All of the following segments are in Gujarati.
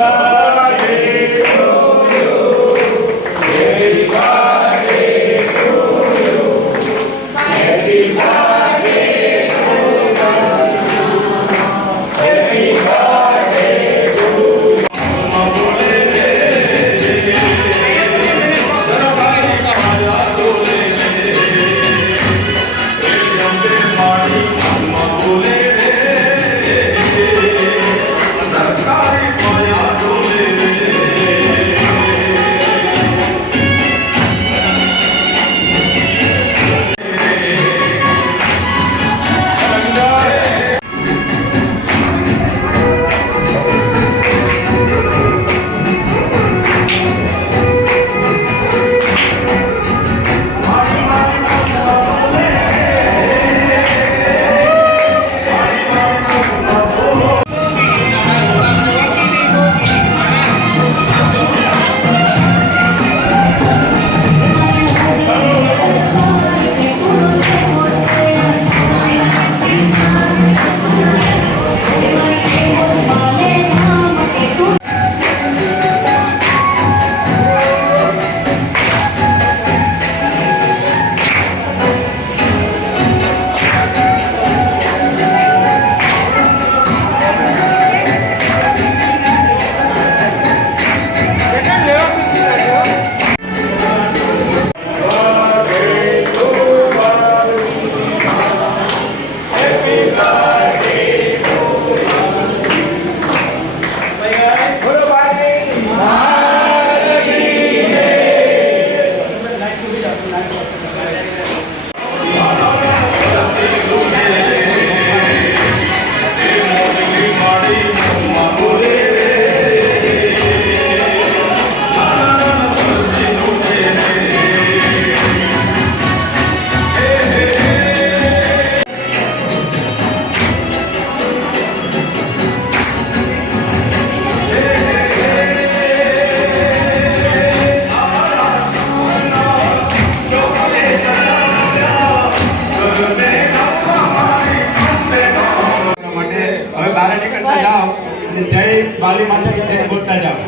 Amen. કરતા જાઓ અને જય બાલી માતા જય બોલતા જાઓ.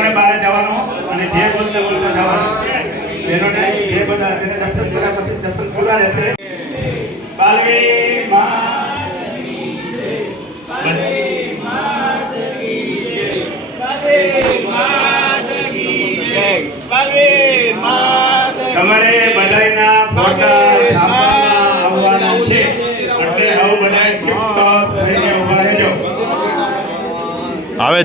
બહેનોને બહાર જવાનું અને જે બોલતા બોલતો જવાનું. બહેનોને જે બધા તેને દર્શન કર્યા પછી દર્શન ખુલ્લા રહેશે. બાલવી માં. તમારે બધાના ફોટા છાપવામાં આવવાના છે. રહેજો. આવે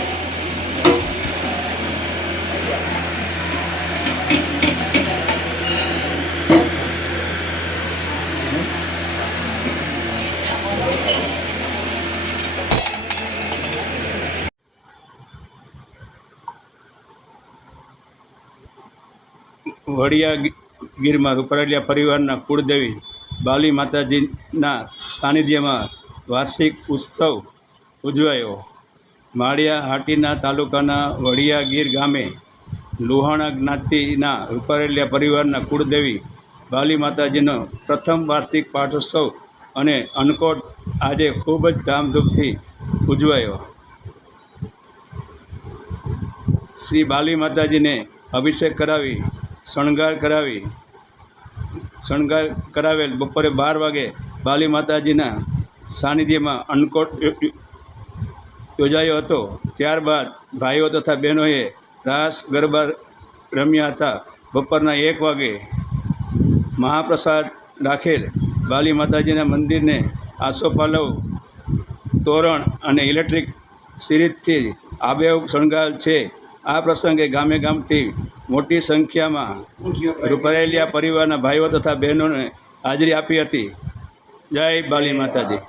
વડિયા ગીરમાં રૂપરેલિયા પરિવારના કુળદેવી બાલી માતાજીના સાનિધ્યમાં વાર્ષિક ઉત્સવ ઉજવાયો. માળિયા હાટીના તાલુકાના વડિયા ગીર ગામે લુહાણા જ્ઞાતિના રૂપરેલિયા પરિવારના કુળદેવી બાલી માતાજીનો પ્રથમ વાર્ષિક પાઠોત્સવ અને અનકોટ આજે ખૂબ જ ધામધૂમથી ઉજવાયો. શ્રી બાલી માતાજીને અભિષેક કરાવી શણગાર કરાવી. શણગાર કરાવેલ બપોરે બાર વાગે બાલી માતાજીના સાનિધ્યમાં અન્નકોટ યોજાયો હતો. ત્યારબાદ ભાઈઓ તથા બહેનોએ રાસ ગરબા રમ્યા હતા. બપોરના એક વાગે મહાપ્રસાદ રાખેલ બાલી માતાજીના મંદિરને આસોપાલવ તોરણ અને ઇલેક્ટ્રિક સિરીજથી આબેહૂબ શણગાર છે. આ પ્રસંગે ગામે ગામથી મોટી સંખ્યામાં રૂપરેલિયા પરિવારના ભાઈઓ તથા બહેનોને હાજરી આપી હતી. જય બાલી માતાજી.